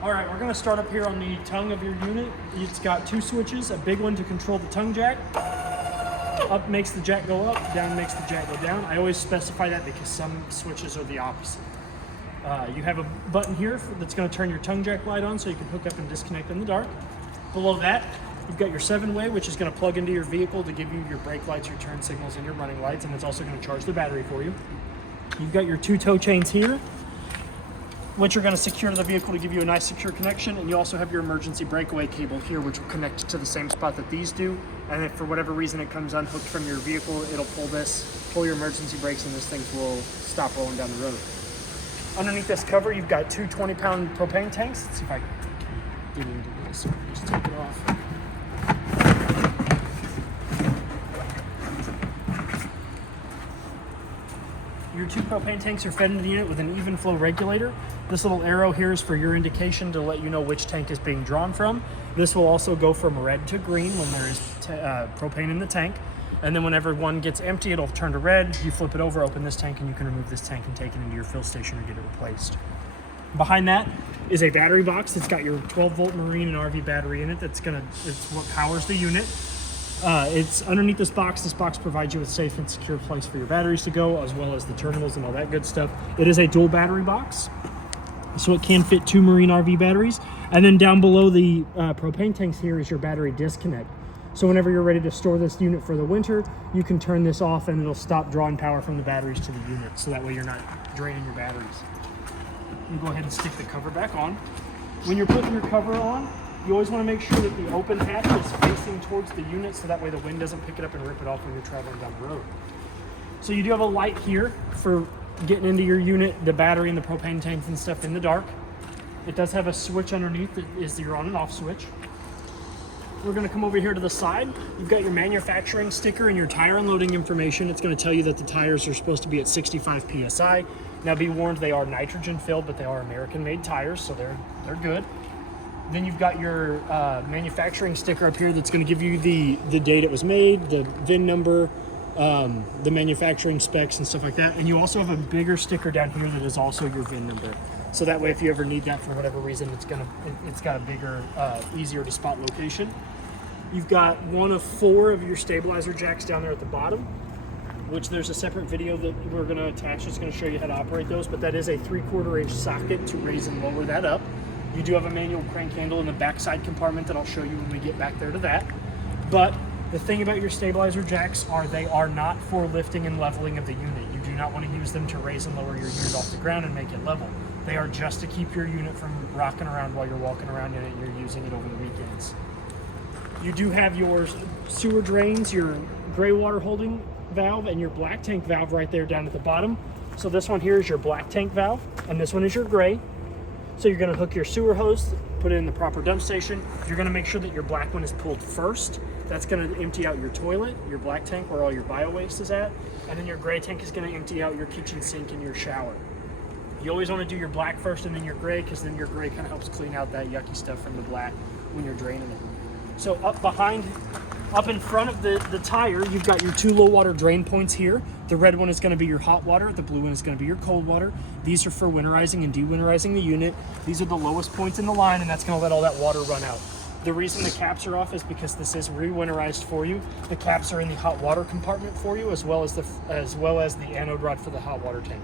All right, we're gonna start up here on the tongue of your unit. It's got two switches, a big one to control the tongue jack. Up makes the jack go up, down makes the jack go down. I always specify that because some switches are the opposite. You have a button here that's gonna turn your tongue jack light on so you can hook up and disconnect in the dark. Below that, you've got your 7-way, which is gonna plug into your vehicle to give you your brake lights, your turn signals, and your running lights, and it's also gonna charge the battery for you. You've got your 2 tow chains here, which are going to secure to the vehicle to give you a nice secure connection, and you also have your emergency breakaway cable here, which will connect to the same spot that these do. And if for whatever reason it comes unhooked from your vehicle, it'll pull your emergency brakes, and this thing will stop rolling down the road. Underneath this cover, you've got 2 20-pound propane tanks. Let's see if I can get into this. Just take it off. Your 2 propane tanks are fed into the unit with an even flow regulator. This little arrow here is for your indication to let you know which tank is being drawn from. This will also go from red to green when there is propane in the tank. And then whenever one gets empty, it'll turn to red. You flip it over, open this tank, and you can remove this tank and take it into your fill station or get it replaced. Behind that is a battery box that's got your 12-volt marine and RV battery in it. It's what powers the unit. It's underneath this box. This box provides you with a safe and secure place for your batteries to go, as well as the terminals and all that good stuff. It is a dual battery box, so it can fit 2 marine RV batteries. And then down below the propane tanks here is your battery disconnect. So whenever you're ready to store this unit for the winter, you can turn this off and it'll stop drawing power from the batteries to the unit, so that way you're not draining your batteries. You go ahead and stick the cover back on. When you're putting your cover on, you always want to make sure that the open hatch is facing towards the unit, so that way the wind doesn't pick it up and rip it off when you're traveling down the road. So you do have a light here for getting into your unit, the battery and the propane tanks and stuff in the dark. It does have a switch underneath that is your on and off switch. We're going to come over here to the side. You've got your manufacturing sticker and your tire unloading information. It's going to tell you that the tires are supposed to be at 65 PSI. Now be warned, they are nitrogen filled, but they are American made tires, so they're good. Then you've got your manufacturing sticker up here that's going to give you the date it was made, the VIN number, the manufacturing specs and stuff like that. And you also have a bigger sticker down here that is also your VIN number. So that way if you ever need that for whatever reason, it's got a bigger, easier to spot location. You've got one of 4 of your stabilizer jacks down there at the bottom, which there's a separate video that we're going to attach that's going to show you how to operate those, but that is a 3/4 inch socket to raise and lower that up. You do have a manual crank handle in the backside compartment that I'll show you when we get back there to that. But the thing about your stabilizer jacks they are not for lifting and leveling of the unit. You do not want to use them to raise and lower your unit off the ground and make it level. They are just to keep your unit from rocking around while you're walking around in it and you're using it over the weekends. You do have your sewer drains, your gray water holding valve, and your black tank valve right there down at the bottom. So this one here is your black tank valve, and this one is your gray. So you're going to hook your sewer hose, put it in the proper dump station. You're going to make sure that your black one is pulled first. That's going to empty out your toilet, your black tank where all your bio waste is at, and then your gray tank is going to empty out your kitchen sink and your shower. You always want to do your black first and then your gray, because then your gray kind of helps clean out that yucky stuff from the black when you're draining it. So up in front of the tire, you've got your 2 low water drain points here. The red one is going to be your hot water. The blue one is going to be your cold water. These are for winterizing and dewinterizing the unit. These are the lowest points in the line, and that's going to let all that water run out. The reason the caps are off is because this is re-winterized for you. The caps are in the hot water compartment for you, as well as the anode rod for the hot water tank.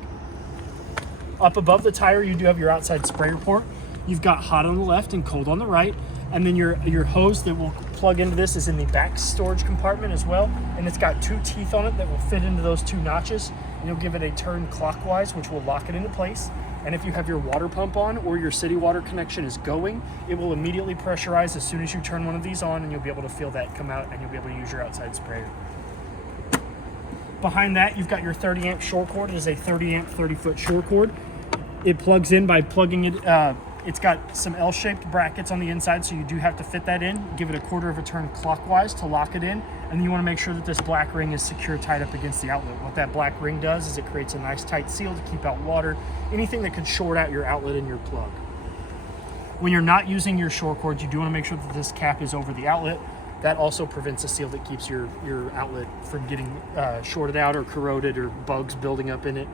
Up above the tire, you do have your outside sprayer port. You've got hot on the left and cold on the right. And then your hose that will plug into this is in the back storage compartment as well. And it's got 2 teeth on it that will fit into those 2 notches. And you'll give it a turn clockwise, which will lock it into place. And if you have your water pump on or your city water connection is going, it will immediately pressurize as soon as you turn one of these on, and you'll be able to feel that come out and you'll be able to use your outside sprayer. Behind that, you've got your 30 amp shore cord. It is a 30 amp, 30-foot shore cord. It plugs in by plugging it, it's got some L-shaped brackets on the inside, so you do have to fit that in. Give it a 1/4 of a turn clockwise to lock it in, and then you want to make sure that this black ring is secure, tied up against the outlet. What that black ring does is it creates a nice tight seal to keep out water, anything that could short out your outlet and your plug. When you're not using your shore cords, you do want to make sure that this cap is over the outlet. That also prevents a seal that keeps your outlet from getting shorted out or corroded or bugs building up in it.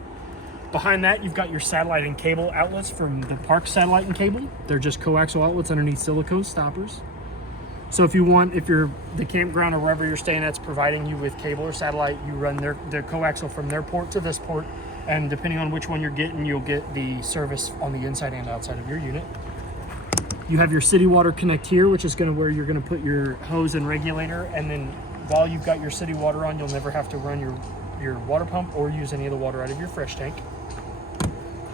Behind that, you've got your satellite and cable outlets from the Park satellite and cable. They're just coaxial outlets underneath silicone stoppers. So if you're the campground or wherever you're staying that's providing you with cable or satellite, you run their coaxial from their port to this port, and depending on which one you're getting, you'll get the service on the inside and outside of your unit. You have your city water connect here, which is where you're going to put your hose and regulator, and then while you've got your city water on, you'll never have to run your water pump or use any of the water out of your fresh tank.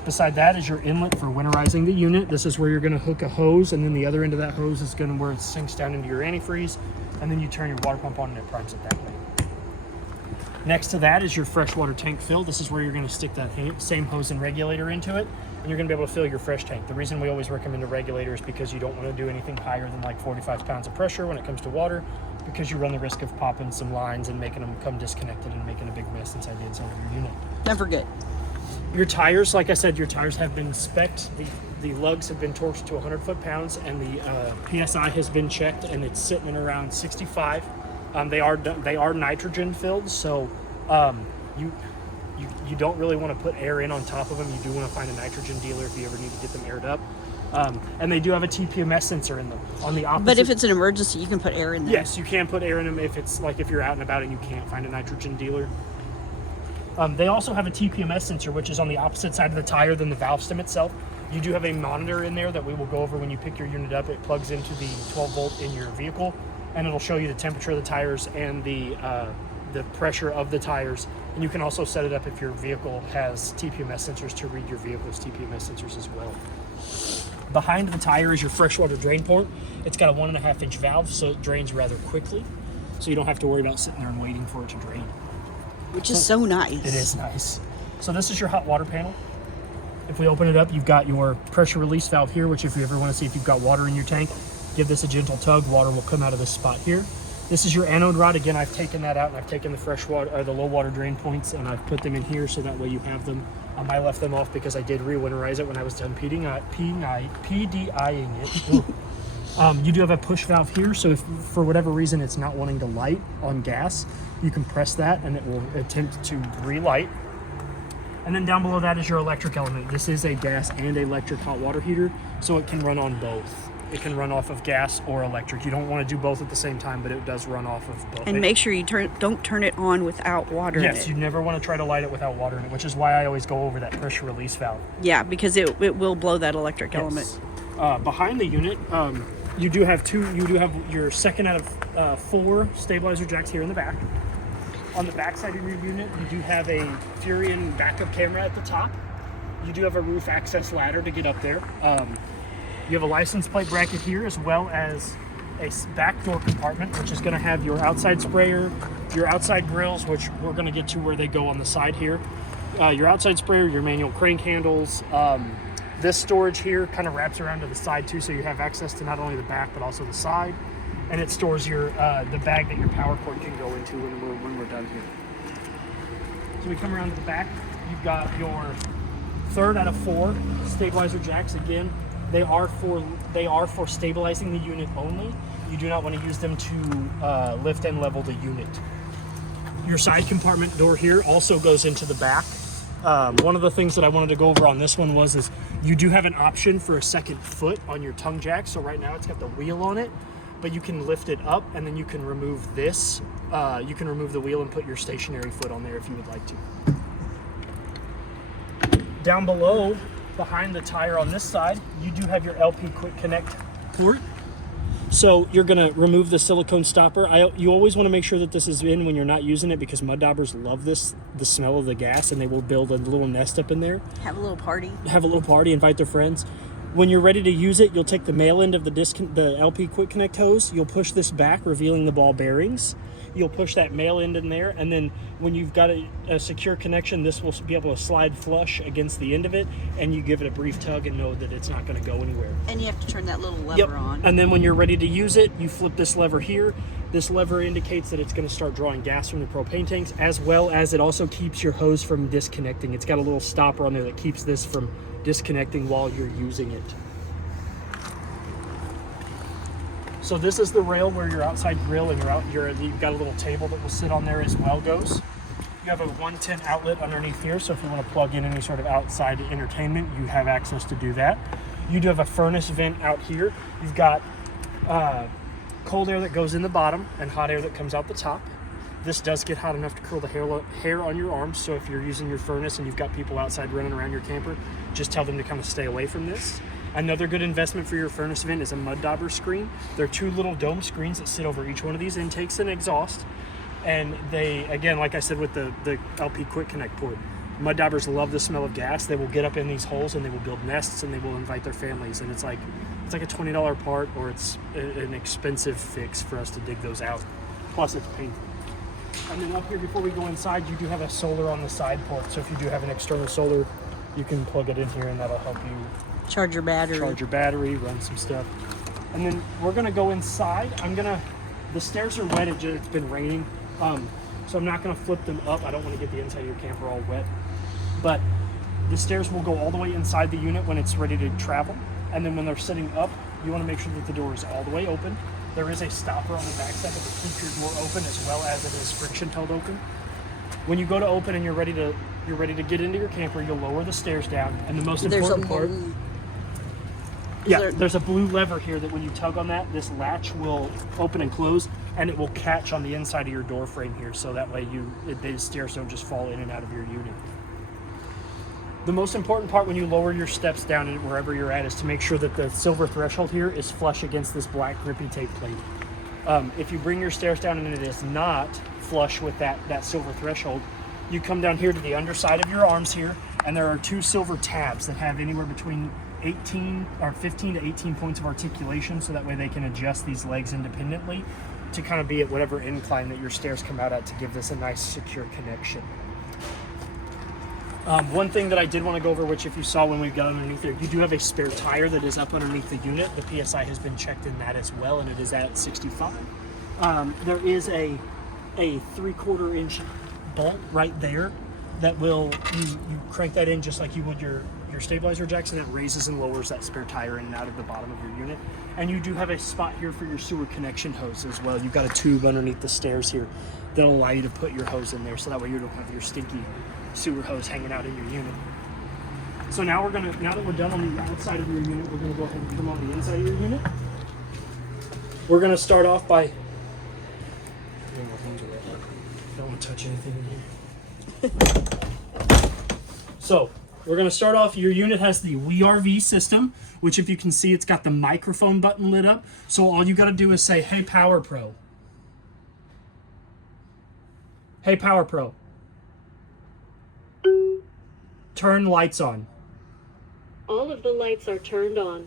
Beside that is your inlet for winterizing the unit. This is where you're going to hook a hose, and then the other end of that hose is where it sinks down into your antifreeze, and then you turn your water pump on and it primes it that way. Next to that is your freshwater tank fill. This is where you're going to stick that same hose and regulator into it, and you're going to be able to fill your fresh tank. The reason we always recommend a regulator is because you don't want to do anything higher than like 45 pounds of pressure when it comes to water, because you run the risk of popping some lines and making them come disconnected and making a big mess inside the inside of your unit. Never good. Your tires, like I said, your tires have been spec'd. The lugs have been torqued to 100 foot-pounds, and the PSI has been checked, and it's sitting at around 65. They are nitrogen filled, so you don't really want to put air in on top of them. You do want to find a nitrogen dealer if you ever need to get them aired up. And they do have a TPMS sensor in them. On the opposite, but if it's an emergency, you can put air in there. Yes, you can put air in them if it's like if you're out and about and you can't find a nitrogen dealer. They also have a TPMS sensor, which is on the opposite side of the tire than the valve stem itself. You do have a monitor in there that we will go over when you pick your unit up. It plugs into the 12 volt in your vehicle, and it'll show you the temperature of the tires and the pressure of the tires. And you can also set it up if your vehicle has TPMS sensors to read your vehicle's TPMS sensors as well. Behind the tire is your freshwater drain port. It's got a 1.5 inch valve, so it drains rather quickly. So you don't have to worry about sitting there and waiting for it to drain. Which is so nice. It is nice. So this is your hot water panel. If we open it up, you've got your pressure release valve here, which if you ever want to see if you've got water in your tank, give this a gentle tug, water will come out of this spot here. This is your anode rod. Again, I've taken that out and I've taken the fresh water or the low water drain points and I've put them in here so that way you have them. I left them off because I did re-winterize it when I was done PDIing it. You do have a push valve here, so if for whatever reason it's not wanting to light on gas, you can press that and it will attempt to relight. And then down below that is your electric element. This is a gas and electric hot water heater, so it can run on both. It can run off of gas or electric. You don't want to do both at the same time, but it does run off of both. And make sure you don't turn it on without water in it. Yes, you never want to try to light it without water in it, which is why I always go over that pressure release valve. Yeah, because it will blow that electric element. Behind the unit, you do have your second out of 4 stabilizer jacks here in the back. On the back side of your unit, you do have a Furion backup camera at the top. You do have a roof access ladder to get up there. You have a license plate bracket here, as well as a back door compartment, which is going to have your outside sprayer, your outside grills, which we're going to get to where they go on the side here. Your outside sprayer, your manual crank handles. This storage here kind of wraps around to the side too, so you have access to not only the back but also the side, and it stores your the bag that your power cord can go into when we're done here. So we come around to the back. You've got your third out of 4 stabilizer jacks. Again, they are for stabilizing the unit only. You do not want to use them to lift and level the unit. Your side compartment door here also goes into the back. One of the things that I wanted to go over on this one is you do have an option for a second foot on your tongue jack. So right now it's got the wheel on it, but you can lift it up and then you can remove this. You can remove the wheel and put your stationary foot on there if you would like to. Down below, behind the tire on this side, you do have your LP Quick Connect port. So you're going to remove the silicone stopper. You always want to make sure that this is in when you're not using it, because mud daubers love the smell of the gas, and they will build a little nest up in there. Have a little party, invite their friends. When you're ready to use it, you'll take the male end of the LP Quick Connect hose, you'll push this back, revealing the ball bearings. You'll push that male end in there, and then when you've got a secure connection, this will be able to slide flush against the end of it, and you give it a brief tug and know that it's not going to go anywhere. And you have to turn that little lever on. And then when you're ready to use it, you flip this lever here. This lever indicates that it's going to start drawing gas from the propane tanks, as well as it also keeps your hose from disconnecting. It's got a little stopper on there that keeps this from disconnecting while you're using it. So this is the rail where your outside grill and you've got a little table that will sit on there as well goes. You have a 110 outlet underneath here, so if you want to plug in any sort of outside entertainment, you have access to do that. You do have a furnace vent out here. You've got cold air that goes in the bottom and hot air that comes out the top. This does get hot enough to curl the hair on your arms, so if you're using your furnace and you've got people outside running around your camper, just tell them to kind of stay away from this. Another good investment for your furnace vent is a mud dauber screen. They're 2 little dome screens that sit over each one of these intakes and exhaust. And they, again, like I said with the LP Quick Connect port, mud daubers love the smell of gas. They will get up in these holes and they will build nests and they will invite their families. And it's like a $20 part, or it's an expensive fix for us to dig those out. Plus it's painful. And then up here, before we go inside, you do have a solar on the side port. So if you do have an external solar, you can plug it in here and that'll help you Charge your battery. Run some stuff. And then we're gonna go inside. The stairs are wet, it's been raining. So I'm not gonna flip them up. I don't wanna get the inside of your camper all wet. But the stairs will go all the way inside the unit when it's ready to travel. And then when they're sitting up, you wanna make sure that the door is all the way open. There is a stopper on the backside that will keep your door open, as well as it is friction held open. When you go to open and you're ready to get into your camper, you'll lower the stairs down. And the most important part, there's a blue lever here that when you tug on that, this latch will open and close, and it will catch on the inside of your door frame here, so that way the stairs don't just fall in and out of your unit. The most important part when you lower your steps down and wherever you're at is to make sure that the silver threshold here is flush against this black grippy tape plate. If you bring your stairs down and it is not flush with that silver threshold, you come down here to the underside of your arms here, and there are 2 silver tabs that have anywhere between 15 to 18 points of articulation, so that way they can adjust these legs independently to kind of be at whatever incline that your stairs come out at to give this a nice secure connection. One thing that I did want to go over, which if you saw when we got underneath there, you do have a spare tire that is up underneath the unit. The PSI has been checked in that as well, and it is at 65. There is a 3/4 inch bolt right there that will, you crank that in just like you would your stabilizer jacks, and it raises and lowers that spare tire in and out of the bottom of your unit. And you do have a spot here for your sewer connection hose as well. You've got a tube underneath the stairs here that'll allow you to put your hose in there, so that way you don't have your stinky sewer hose hanging out in your unit. So now that we're done on the outside of your unit, we're gonna go ahead and come on the inside of your unit. We're gonna start off by, don't want to touch anything in here. So we're gonna start off, your unit has the WeRV system, which if you can see, it's got the microphone button lit up. So all you gotta do is say, "Hey Power Pro. Hey Power Pro. Turn lights on." All of the lights are turned on.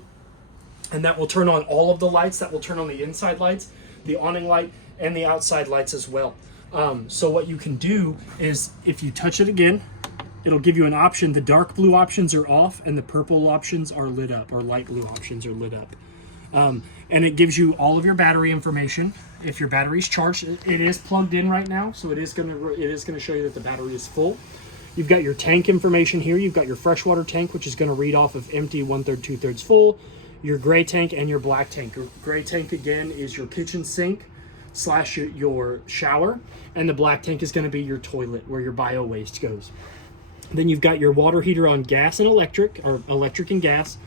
And that will turn on all of the lights. That will turn on the inside lights, the awning light, and the outside lights as well. So what you can do is, if you touch it again, it'll give you an option. The dark blue options are off and the purple options are lit up, or light blue options are lit up. And it gives you all of your battery information. If your battery's charged, it is plugged in right now, so it is gonna show you that the battery is full. You've got your tank information here. You've got your freshwater tank, which is going to read off of empty, 1/3, 2/3 full. Your gray tank and your black tank. Your gray tank, again, is your kitchen sink / your shower. And the black tank is going to be your toilet, where your bio waste goes. Then you've got your water heater on gas and electric, or electric and gas.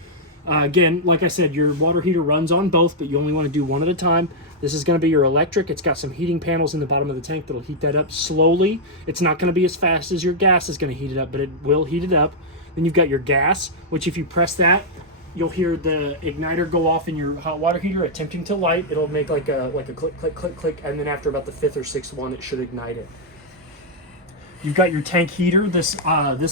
Again, like I said, your water heater runs on both, but you only want to do one at a time. This is going to be your electric. It's got some heating panels in the bottom of the tank that'll heat that up slowly. It's not going to be as fast as your gas is going to heat it up, but it will heat it up. Then you've got your gas, which if you press that, you'll hear the igniter go off in your hot water heater attempting to light. It'll make like a click, click, click, click, and then after about the 5th or 6th one, it should ignite it. You've got your tank heater. This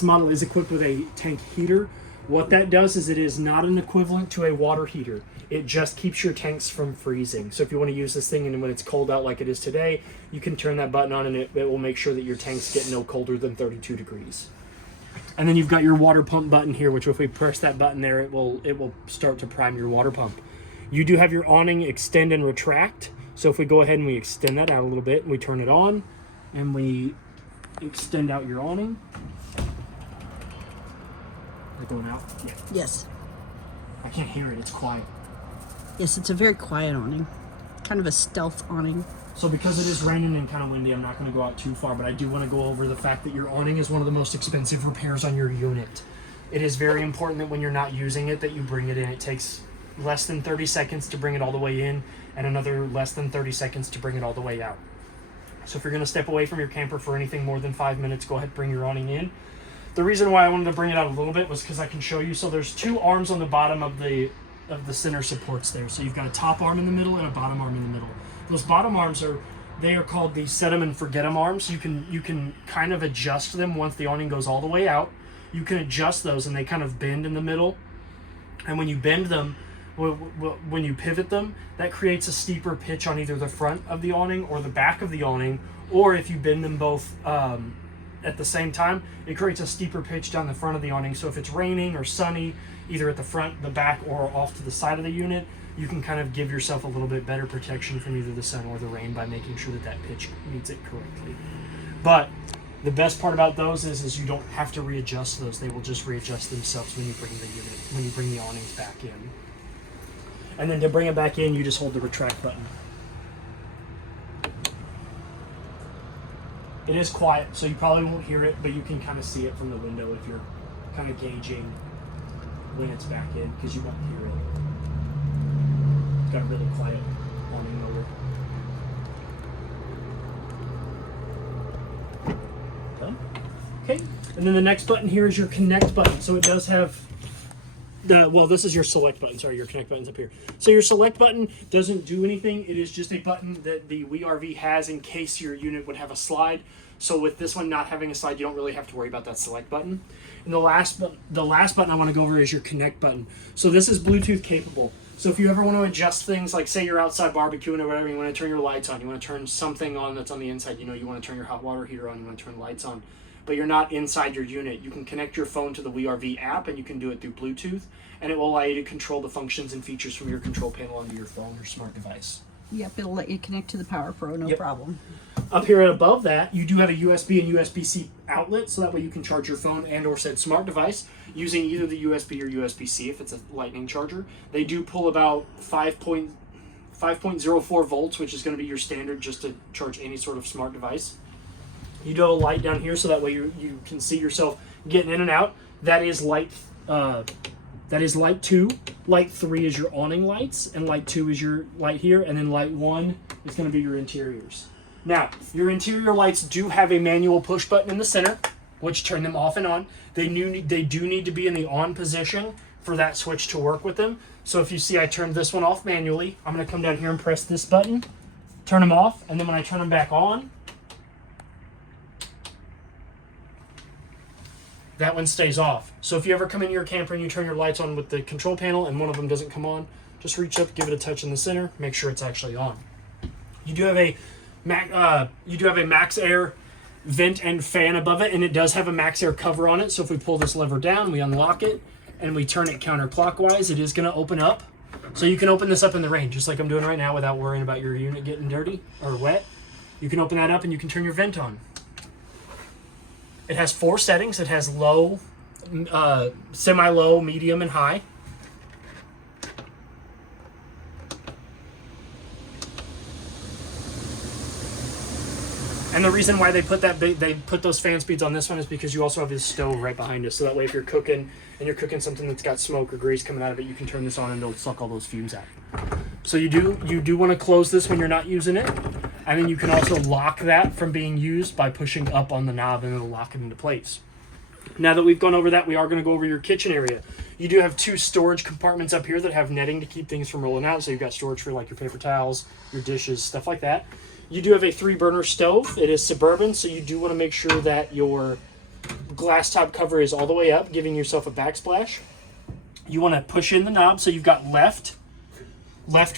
model is equipped with a tank heater. What that does is it is not an equivalent to a water heater. It just keeps your tanks from freezing. So if you want to use this thing and when it's cold out like it is today, you can turn that button on and it will make sure that your tanks get no colder than 32 degrees. And then you've got your water pump button here, which if we press that button there, it will start to prime your water pump. You do have your awning extend and retract. So if we go ahead and we extend that out a little bit and we turn it on and we extend out your awning. Is it going out? Yeah. Yes. I can't hear it. It's quiet. Yes, it's a very quiet awning. kind of a stealth awning. So because it is raining and kind of windy, I'm not going to go out too far, but I do want to go over the fact that your awning is one of the most expensive repairs on your unit. It is very important that when you're not using it, that you bring it in. It takes less than 30 seconds to bring it all the way in, and another less than 30 seconds to bring it all the way out. So if you're going to step away from your camper for anything more than 5 minutes, go ahead and bring your awning in. The reason why I wanted to bring it out a little bit was because I can show you. So there's two arms on the bottom of the center supports there. So you've got a top arm in the middle and a bottom arm in the middle. Those bottom arms are called the set 'em and forget 'em arms. You can kind of adjust them once the awning goes all the way out. You can adjust those, and they kind of bend in the middle. And when you bend them, when you pivot them, that creates a steeper pitch on either the front of the awning or the back of the awning. Or if you bend them both at the same time, it creates a steeper pitch down the front of the awning. So if it's raining or sunny, either at the front, the back, or off to the side of the unit, you can kind of give yourself a little bit better protection from either the sun or the rain by making sure that that pitch meets it correctly. But the best part about those is you don't have to readjust those. They will just readjust themselves when you bring the awnings back in. And then to bring it back in, you just hold the retract button. It is quiet, so you probably won't hear it, but you can kind of see it from the window if you're kind of gauging when it's back in, because you won't hear it. It's got a really quiet awning motor. Done. Okay, and then the next button here is your connect button. So it does have this is your select button. Sorry, your connect button's up here. So your select button doesn't do anything. It is just a button that the WeRV has in case your unit would have a slide. So with this one not having a slide, you don't really have to worry about that select button. And the last button I want to go over is your connect button. So this is Bluetooth capable. So if you ever want to adjust things, like say you're outside barbecuing or whatever, you want to turn your lights on, you want to turn something on that's on the inside, you want to turn your hot water heater on, you want to turn lights on, but you're not inside your unit, you can connect your phone to the WeRV app, and you can do it through Bluetooth, and it will allow you to control the functions and features from your control panel onto your phone or smart device. Yep, it'll let you connect to the Power Pro, no problem. Up here and above that, you do have a USB and USB-C outlet, so that way you can charge your phone and or said smart device using either the USB or USB-C if it's a lightning charger. They do pull about 5.04 volts, which is going to be your standard just to charge any sort of smart device. You do have a light down here, so that way you can see yourself getting in and out. That is light 2. Light 3 is your awning lights, and light 2 is your light here, and then light 1 is going to be your interiors. Now, your interior lights do have a manual push button in the center, which turn them off and on. They do need to be in the on position for that switch to work with them. So if you see I turned this one off manually, I'm going to come down here and press this button, turn them off, and then when I turn them back on, that one stays off. So if you ever come into your camper and you turn your lights on with the control panel and one of them doesn't come on, just reach up, give it a touch in the center, make sure it's actually on. You do have a Max Air vent and fan above it, and it does have a Max Air cover on it. So if we pull this lever down, we unlock it, and we turn it counterclockwise, it is going to open up. So you can open this up in the rain, just like I'm doing right now, without worrying about your unit getting dirty or wet. You can open that up and you can turn your vent on. It has 4 settings. It has low, semi-low, medium, and high. And the reason why they put those fan speeds on this one is because you also have this stove right behind us. So that way, if you're cooking and you're cooking something that's got smoke or grease coming out of it, you can turn this on and it'll suck all those fumes out. So you do want to close this when you're not using it. And then you can also lock that from being used by pushing up on the knob, and it'll lock it into place. Now that we've gone over that, we are going to go over your kitchen area. You do have 2 storage compartments up here that have netting to keep things from rolling out. So you've got storage for like your paper towels, your dishes, stuff like that. You do have a 3-burner stove. It is suburban, so you do want to make sure that your glass top cover is all the way up, giving yourself a backsplash. You want to push in the knob, so you've got left,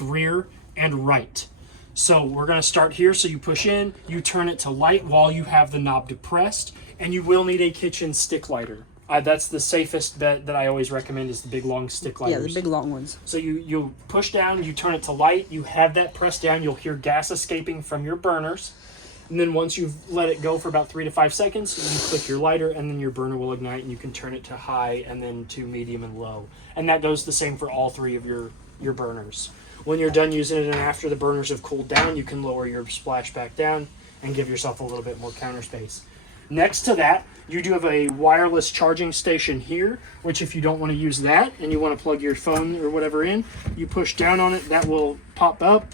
rear, and right. So we're going to start here. So you push in, you turn it to light while you have the knob depressed, and you will need a kitchen stick lighter. That's the safest bet that I always recommend, is the big long stick lighters. Yeah, the big long ones. So you push down, you turn it to light, you have that pressed down, you'll hear gas escaping from your burners. And then once you've let it go for about 3 to 5 seconds, you click your lighter, and then your burner will ignite, and you can turn it to high and then to medium and low. And that goes the same for all 3 of your your burners. When you're done using it and after the burners have cooled down, you can lower your splash back down and give yourself a little bit more counter space. Next to that, you do have a wireless charging station here, which if you don't want to use that and you want to plug your phone or whatever in, you push down on it, that will pop up,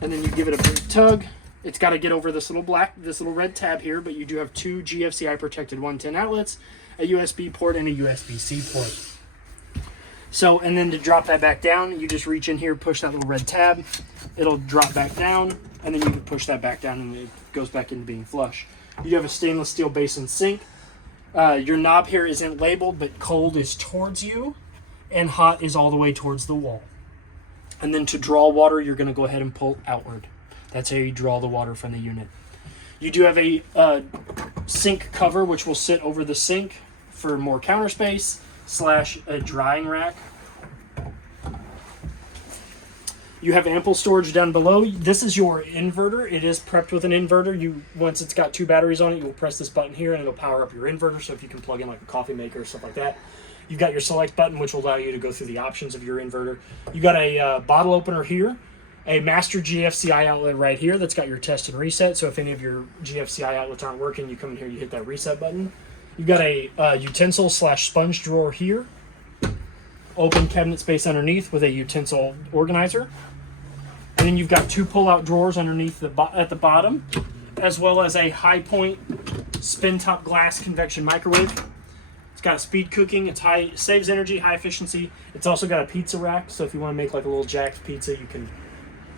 and then you give it a big tug. It's got to get over this little red tab here, but you do have two GFCI protected 110 outlets, a USB port and a USB-C port. So, and then to drop that back down, you just reach in here, push that little red tab, it'll drop back down, and then you can push that back down and it goes back into being flush. You have a stainless steel basin sink. Your knob here isn't labeled, but cold is towards you and hot is all the way towards the wall. And then to draw water, you're going to go ahead and pull outward. That's how you draw the water from the unit. You do have a sink cover, which will sit over the sink for more counter space / a drying rack. You have ample storage down below. This is your inverter. It is prepped with an inverter. Once it's got 2 batteries on it, you will press this button here and it'll power up your inverter. So if you can plug in like a coffee maker or stuff like that. You've got your select button, which will allow you to go through the options of your inverter. You got a bottle opener here, a master GFCI outlet right here that's got your test and reset. So if any of your GFCI outlets aren't working, you come in here, you hit that reset button. You've got a utensil / sponge drawer here. Open cabinet space underneath with a utensil organizer. And then you've got 2 pull-out drawers underneath at the bottom, as well as a high-point spin-top glass convection microwave. It's got a speed cooking. It's saves energy, high efficiency. It's also got a pizza rack, so if you want to make like a little Jack's pizza, you can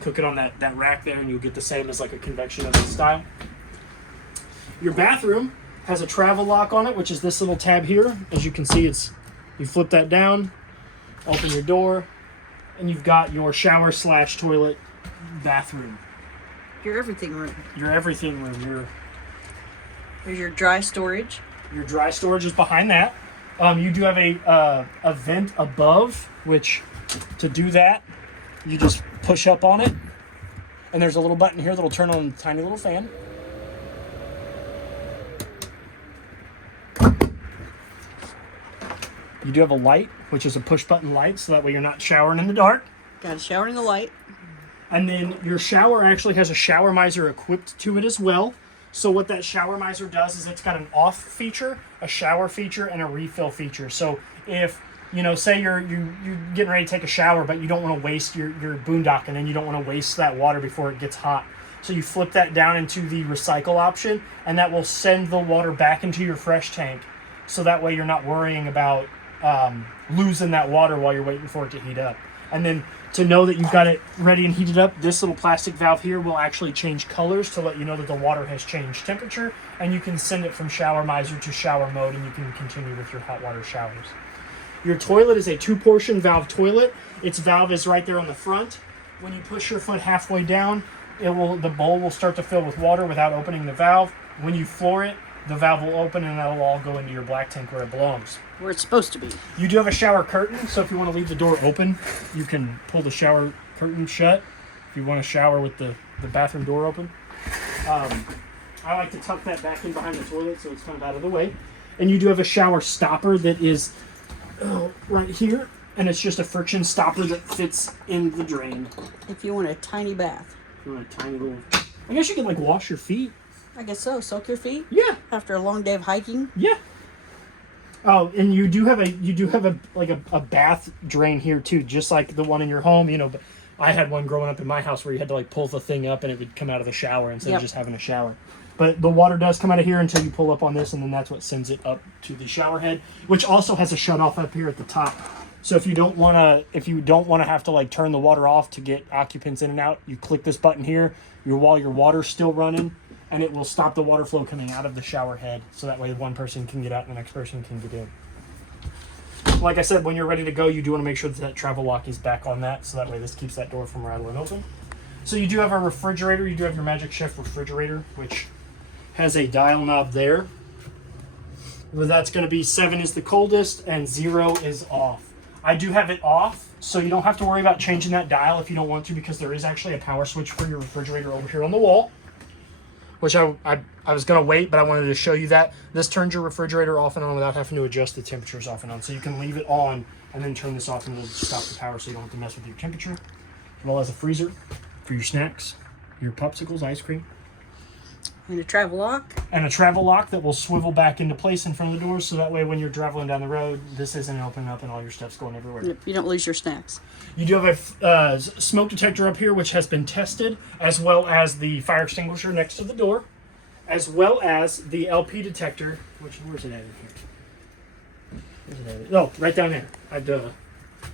cook it on that rack there, and you'll get the same as like a convection oven style. Your bathroom has a travel lock on it, which is this little tab here. As you can see, you flip that down, open your door, and you've got your shower / toilet bathroom. Your everything room. Your everything room. There's your dry storage. Your dry storage is behind that. You do have a vent above, which to do that, you just push up on it, and there's a little button here that'll turn on a tiny little fan. You do have a light, which is a push button light, so that way you're not showering in the dark. Got a shower in the light. And then your shower actually has a shower miser equipped to it as well. So what that shower miser does is it's got an off feature, a shower feature, and a refill feature. So if, say you're getting ready to take a shower, but you don't want to waste your boondocking, and you don't want to waste that water before it gets hot. So you flip that down into the recycle option, and that will send the water back into your fresh tank. So that way you're not worrying about losing that water while you're waiting for it to heat up. And then to know that you've got it ready and heated up, this little plastic valve here will actually change colors to let you know that the water has changed temperature, and you can send it from shower miser to shower mode, and you can continue with your hot water showers. Your toilet is a 2-portion valve toilet. Its valve is right there on the front. When you push your foot halfway down, the bowl will start to fill with water without opening the valve. When you floor it, the valve will open, and that'll all go into your black tank where it belongs. Where it's supposed to be. You do have a shower curtain, so if you want to leave the door open, you can pull the shower curtain shut if you want to shower with the bathroom door open. I like to tuck that back in behind the toilet so it's kind of out of the way. And you do have a shower stopper that is right here, and it's just a friction stopper that fits in the drain. If you want a tiny bath. If you want a tiny little... I guess you could wash your feet. I guess so. Soak your feet? Yeah. After a long day of hiking? Yeah. Oh, and you do have a bath drain here too, just like the one in your home. But I had one growing up in my house where you had to pull the thing up and it would come out of the shower instead of just having a shower. But the water does come out of here until you pull up on this, and then that's what sends it up to the shower head, which also has a shut off up here at the top. So if you don't want to have to turn the water off to get occupants in and out, you click this button here. While your water's still running, and it will stop the water flow coming out of the shower head, so that way one person can get out and the next person can get in. Like I said, when you're ready to go, you do want to make sure that travel lock is back on that, so that way this keeps that door from rattling open. So you do have a refrigerator. You do have your Magic Chef refrigerator, which has a dial knob there. Well, that's going to be 7 is the coldest and 0 is off. I do have it off, so you don't have to worry about changing that dial if you don't want to, because there is actually a power switch for your refrigerator over here on the wall. which I was going to wait, but I wanted to show you that. This turns your refrigerator off and on without having to adjust the temperatures off and on. So you can leave it on and then turn this off and it'll stop the power so you don't have to mess with your temperature. As well as a freezer for your snacks, your popsicles, ice cream. And a travel lock. And a travel lock that will swivel back into place in front of the doors, so that way when you're traveling down the road, this isn't opening up and all your stuff's going everywhere. Yep, you don't lose your snacks. You do have a smoke detector up here, which has been tested, as well as the fire extinguisher next to the door, as well as the LP detector, where's it at in here? Where's it at? Oh, right down there.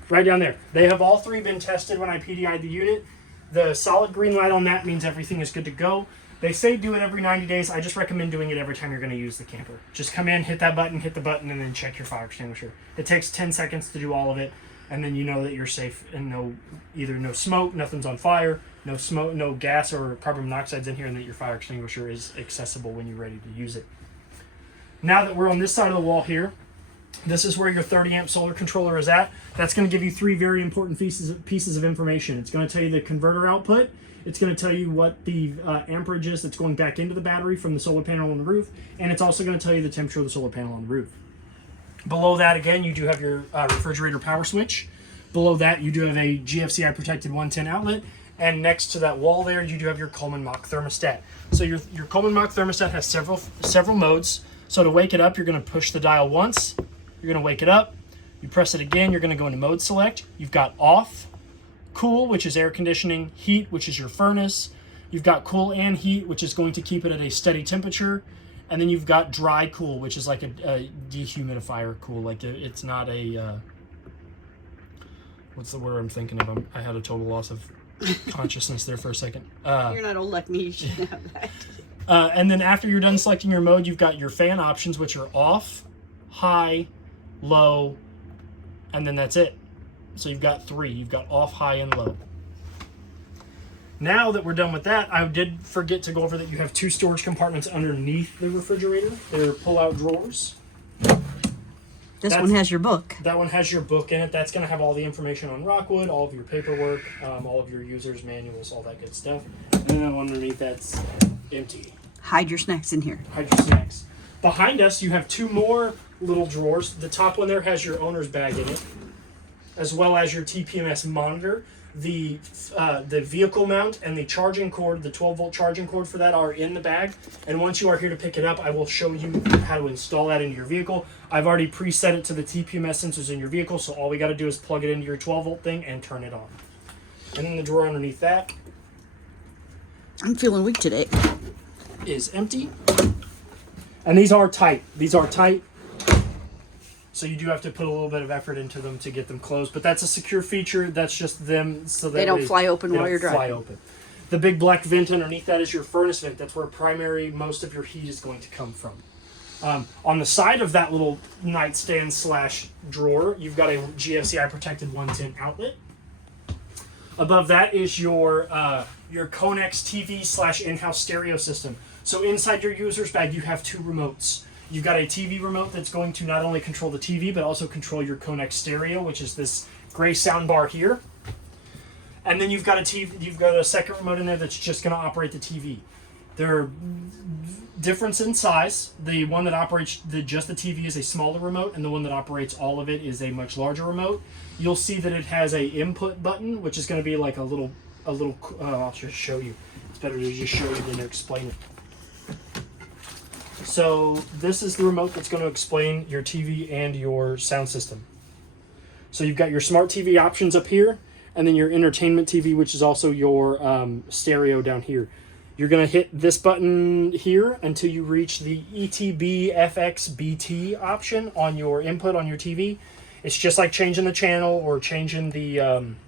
Right down there. They have all three been tested when I PDI'd the unit. The solid green light on that means everything is good to go. They say do it every 90 days. I just recommend doing it every time you're going to use the camper. Just come in, hit the button, and then check your fire extinguisher. It takes 10 seconds to do all of it, and then you know that you're safe and either no smoke, nothing's on fire, no smoke, no gas or carbon monoxide's in here, and that your fire extinguisher is accessible when you're ready to use it. Now that we're on this side of the wall here, this is where your 30 amp solar controller is at. That's going to give you three very important pieces of information. It's going to tell you the converter output. It's going to tell you what the amperage is that's going back into the battery from the solar panel on the roof. And it's also going to tell you the temperature of the solar panel on the roof. Below that, again, you do have your refrigerator power switch. Below that, you do have a GFCI protected 110 outlet. And next to that wall there, you do have your Coleman Mach thermostat. So your Coleman Mach thermostat has several modes. So to wake it up, you're going to push the dial once. You're going to wake it up. You press it again. You're going to go into mode select. You've got off, cool, which is air conditioning, heat, which is your furnace. You've got cool and heat, which is going to keep it at a steady temperature. And then you've got dry cool, which is like a dehumidifier cool. Like it's not a, what's the word I'm thinking of? I had a total loss of consciousness there for a second. You're not old like me, you shouldn't have that. And then after you're done selecting your mode, you've got your fan options, which are off, high, low, and then that's it. So you've got three. You've got off, high, and low. Now that we're done with that, I did forget to go over that you have two storage compartments underneath the refrigerator. They're pull-out drawers. This one has your book. That one has your book in it. That's going to have all the information on Rockwood, all of your paperwork, all of your users' manuals, all that good stuff. And then that one underneath that's empty. Hide your snacks in here. Hide your snacks. Behind us, you have two more little drawers. The top one there has your owner's bag in it, as well as your TPMS monitor. The vehicle mount and the charging cord, the 12-volt charging cord for that are in the bag. And once you are here to pick it up, I will show you how to install that into your vehicle. I've already preset it to the TPMS sensors in your vehicle, so all we got to do is plug it into your 12-volt thing and turn it on. And then the drawer underneath that I'm feeling weak today. is empty. And these are tight. These are tight. So you do have to put a little bit of effort into them to get them closed. But that's a secure feature. That's just them so that They don't fly open while you're driving. Fly open. The big black vent underneath that is your furnace vent. That's where most of your heat is going to come from. On the side of that little nightstand / drawer, you've got a GFCI protected 110 outlet. Above that is your Connex TV / in-house stereo system. So inside your user's bag, you have two remotes. You've got a TV remote that's going to not only control the TV, but also control your Connex stereo, which is this gray sound bar here. And then you've got a second remote in there that's just going to operate the TV. They're different in size. The one that operates just the TV is a smaller remote, and the one that operates all of it is a much larger remote. You'll see that it has a input button, which is going to be like a little. I'll just show you. It's better to just show you than to explain it. So this is the remote that's going to explain your TV and your sound system. So you've got your smart TV options up here, and then your entertainment TV, which is also your stereo down here. You're going to hit this button here until you reach the ETB FX BT option on your input on your TV. It's just like changing the channel or changing the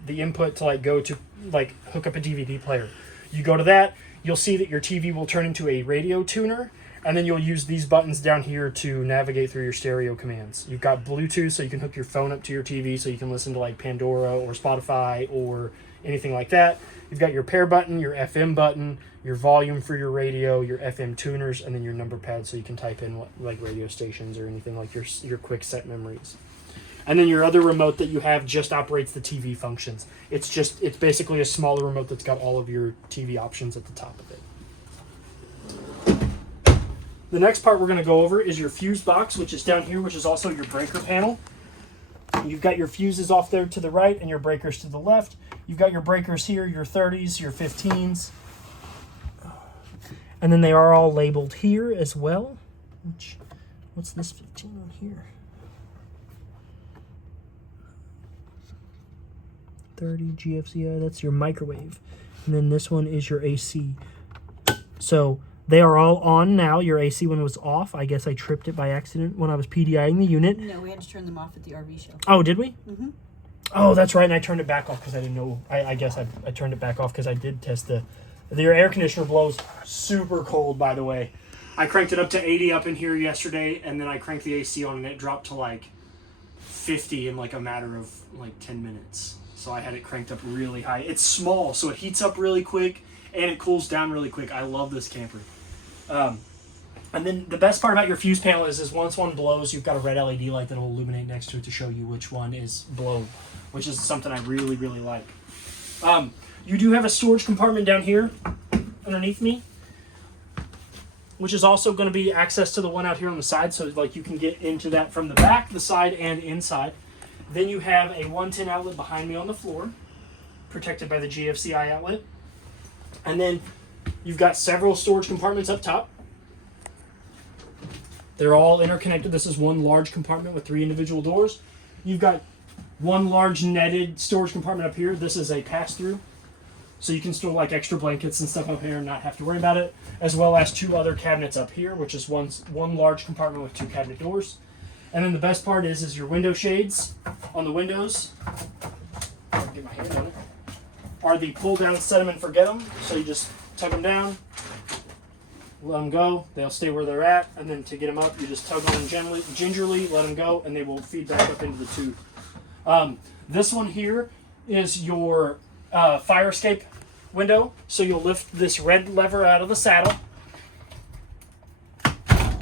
input to hook up a DVD player. You go to that, you'll see that your TV will turn into a radio tuner, and then you'll use these buttons down here to navigate through your stereo commands. You've got Bluetooth, so you can hook your phone up to your TV so you can listen to like Pandora or Spotify or anything like that. You've got your pair button, your FM button, your volume for your radio, your FM tuners, and then your number pad so you can type in like radio stations or anything like your quick set memories. And then your other remote that you have just operates the TV functions. It's basically a smaller remote that's got all of your TV options at the top of it. The next part we're going to go over is your fuse box, which is down here, which is also your breaker panel. You've got your fuses off there to the right and your breakers to the left. You've got your breakers here, your 30s, your 15s. And then they are all labeled here as well. What's this 15 on here? 30 GFCI, that's your microwave. And then this one is your AC. So they are all on now. Your AC one was off. I guess I tripped it by accident when I was PDIing the unit. No, we had to turn them off at the RV show. Oh, did we? Mm-hmm. Oh, that's right. And I turned it back off because I didn't know. I guess I turned it back off because I did test your air conditioner blows super cold, by the way. I cranked it up to 80 up in here yesterday, and then I cranked the AC on and it dropped to like 50 in like a matter of like 10 minutes. So I had it cranked up really high. It's small, so it heats up really quick and it cools down really quick. I love this camper. And then the best part about your fuse panel is once one blows, you've got a red LED light that will illuminate next to it to show you which one is blown, which is something I really, really like. You do have a storage compartment down here underneath me, which is also going to be access to the one out here on the side, so like you can get into that from the back, the side, and inside. Then you have a 110 outlet behind me on the floor, protected by the GFCI outlet. And then you've got several storage compartments up top. They're all interconnected. This is one large compartment with 3 individual doors. You've got one large netted storage compartment up here. This is a pass-through, so you can store like extra blankets and stuff up here and not have to worry about it, as well as 2 other cabinets up here, which is one large compartment with 2 cabinet doors. And then the best part is your window shades on the windows. I'll get my hand on it. Are the pull down, set them and forget them. So you just tug them down, let them go. They'll stay where they're at. And then to get them up, you just tug on them gingerly, let them go, and they will feed back up into the tube. This one here is your fire escape window. So you'll lift this red lever out of the saddle,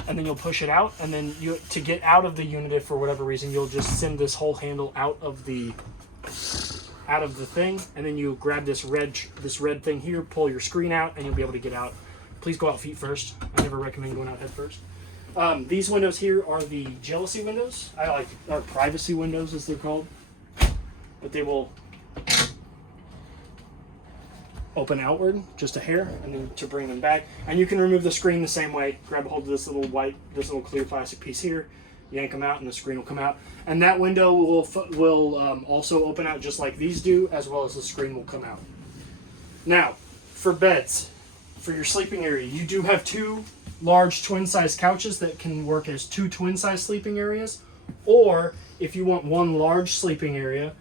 and then you'll push it out, and then to get out of the unit, if for whatever reason, you'll just send this whole handle out of the thing, and then you grab this red thing here, pull your screen out, and you'll be able to get out. Please go out feet first. I never recommend going out head first. These windows here are the jealousy windows. Or privacy windows, as they're called, but they will open outward just a hair, and then to bring them back. And you can remove the screen the same way. Grab a hold of this little clear plastic piece here, yank them out, and the screen will come out. And that window will also open out just like these do, as well as the screen will come out. Now, for beds, for your sleeping area, you do have 2 large twin-size couches that can work as 2 twin-size sleeping areas, or if you want 1 large sleeping area,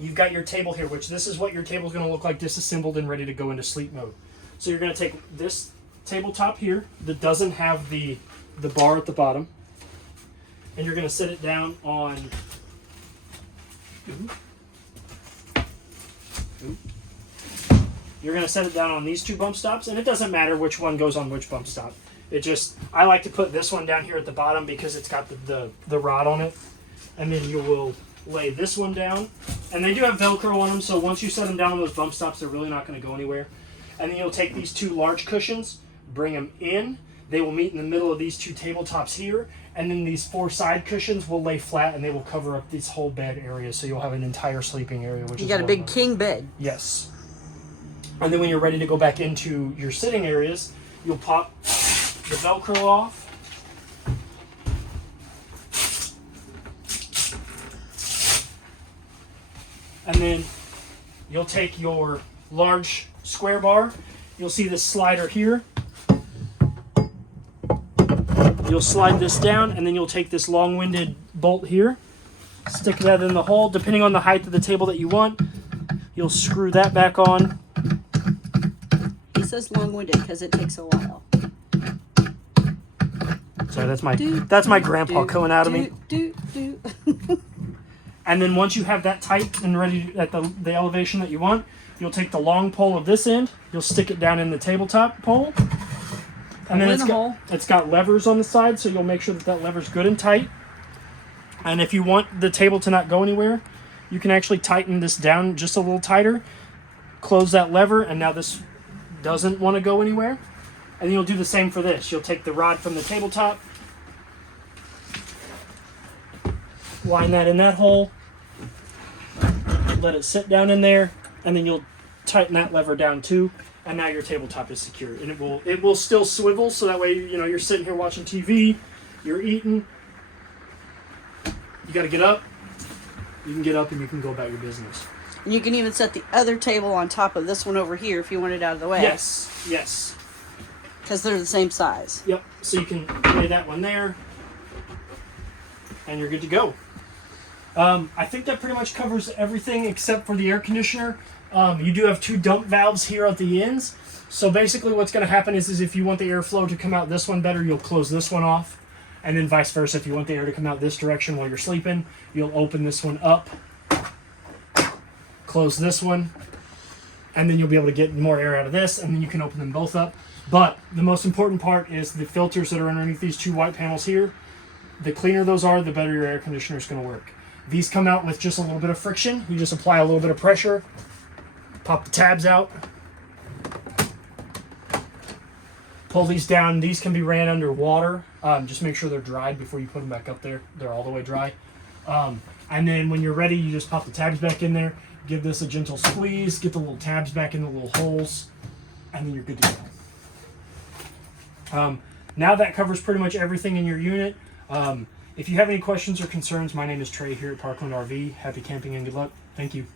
you've got your table here, which this is what your table is going to look like disassembled and ready to go into sleep mode. So you're going to take this tabletop here that doesn't have the bar at the bottom, and you're going to set it down on you're going to set it down on these 2 bump stops, and it doesn't matter which one goes on which bump stop. I like to put this one down here at the bottom because it's got the rod on it, and then you will lay this one down, and they do have Velcro on them, so once you set them down on those bump stops, they're really not going to go anywhere. And then you'll take these 2 large cushions, bring them in. They will meet in the middle of these 2 tabletops here, and then these 4 side cushions will lay flat, and they will cover up this whole bed area, so you'll have an entire sleeping area. You got a big king bed. Yes. And then when you're ready to go back into your sitting areas, you'll pop the Velcro off. And then you'll take your large square bar. You'll see this slider here. You'll slide this down, and then you'll take this long-winded bolt here, stick that in the hole. Depending on the height of the table that you want, you'll screw that back on. He says long-winded because it takes a while. Sorry, that's my grandpa coming out of me. And then once you have that tight and ready at the elevation that you want, you'll take the long pole of this end, you'll stick it down in the tabletop pole, and then it's got levers on the side, so you'll make sure that lever's good and tight. And if you want the table to not go anywhere, you can actually tighten this down just a little tighter, close that lever, and now this doesn't want to go anywhere. And you'll do the same for this. You'll take the rod from the tabletop, line that in that hole, let it sit down in there, and then you'll tighten that lever down too, and now your tabletop is secure. And it will still swivel, so that way, you know, you're sitting here watching TV, you're eating, you got to get up, you can get up and you can go about your business. And you can even set the other table on top of this one over here if you want it out of the way. Yes, yes. Because they're the same size. Yep, so you can lay that one there, and you're good to go. I think that pretty much covers everything except for the air conditioner. You do have 2 dump valves here at the ends. So basically what's going to happen is if you want the airflow to come out this one better, you'll close this one off. And then vice versa, if you want the air to come out this direction while you're sleeping, you'll open this one up, close this one, and then you'll be able to get more air out of this, and then you can open them both up. But the most important part is the filters that are underneath these 2 white panels here. The cleaner those are, the better your air conditioner is going to work. These come out with just a little bit of friction. You just apply a little bit of pressure, pop the tabs out, pull these down. These can be ran under water. Just make sure they're dried before you put them back up there. They're all the way dry. And then when you're ready, you just pop the tabs back in there, give this a gentle squeeze, get the little tabs back in the little holes, and then you're good to go. Now that covers pretty much everything in your unit. If you have any questions or concerns, my name is Trey here at Parkland RV. Happy camping and good luck. Thank you.